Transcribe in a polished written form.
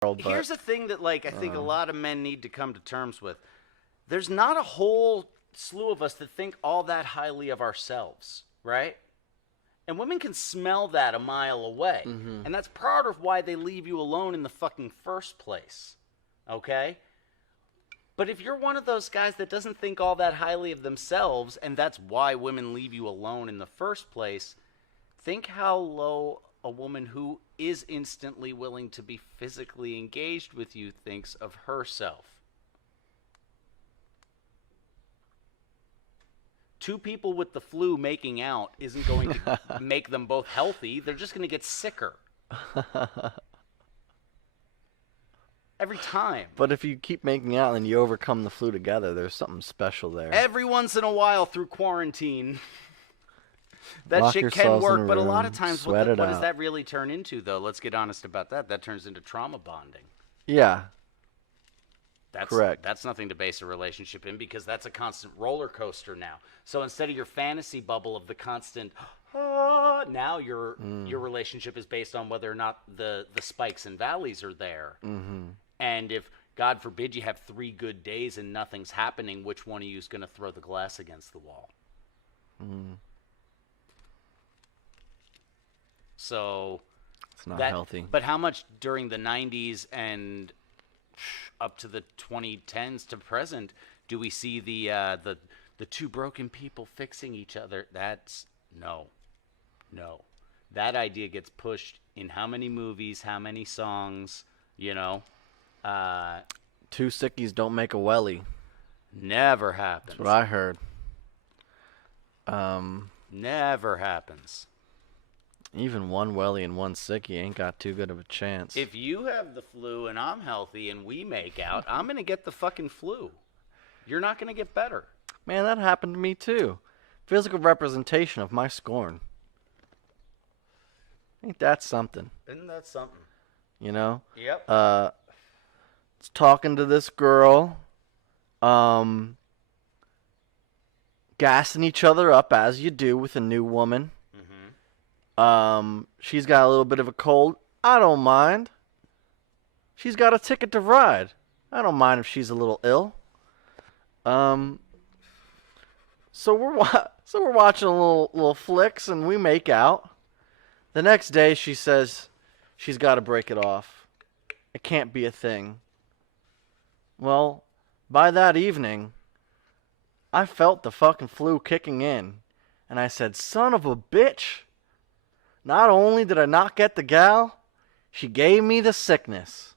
But here's the thing that, like, I think a lot of men need to come to terms with. There's not a whole slew of us that think all that highly of ourselves, right? And women can smell that a mile away. Mm-hmm. And that's part of why they leave you alone in the fucking first place. Okay? But if you're one of those guys that doesn't think all that highly of themselves, and that's why women leave you alone in the first place, think how low a woman who is instantly willing to be physically engaged with you thinks of herself. Two people with the flu making out isn't going to make them both healthy. They're just going to get sicker. Every time. But if you keep making out and you overcome the flu together, there's something special there. Every once in a while through quarantine. That Lock shit can yourselves in work, a but a lot room, of times, sweat what it does out. that really turn into, though? Let's get honest about that. That turns into trauma bonding. Yeah, That's, correct. That's nothing to base a relationship in, because that's a constant roller coaster now. So instead of your fantasy bubble of the constant, now your relationship is based on whether or not the spikes and valleys are there. Mm-hmm. And if, God forbid, you have 3 good days and nothing's happening, which one of you is going to throw the glass against the wall? Mm. So It's not healthy. But how much during the 90s and up to the 2010s to present do we see the two broken people fixing each other? That's no. That idea gets pushed in how many movies, how many songs, you know? 2 Sickys don't make a Welly. Never happens. That's what I heard. Never happens. Even 1 Welly and 1 Sicky ain't got too good of a chance. If you have the flu and I'm healthy and we make out, I'm going to get the fucking flu. You're not going to get better. Man, that happened to me too. Physical representation of my scorn. Ain't that something? Isn't that something? You know? Yep. Was talking to this girl, gassing each other up as you do with a new woman. She's got a little bit of a cold. I don't mind. She's got a ticket to ride. I don't mind if she's a little ill. So we're watching a little flicks and we make out. The next day she says she's got to break it off. It can't be a thing. Well, by that evening, I felt the fucking flu kicking in, and I said, "Son of a bitch." Not only did I not get the gal, she gave me the sickness.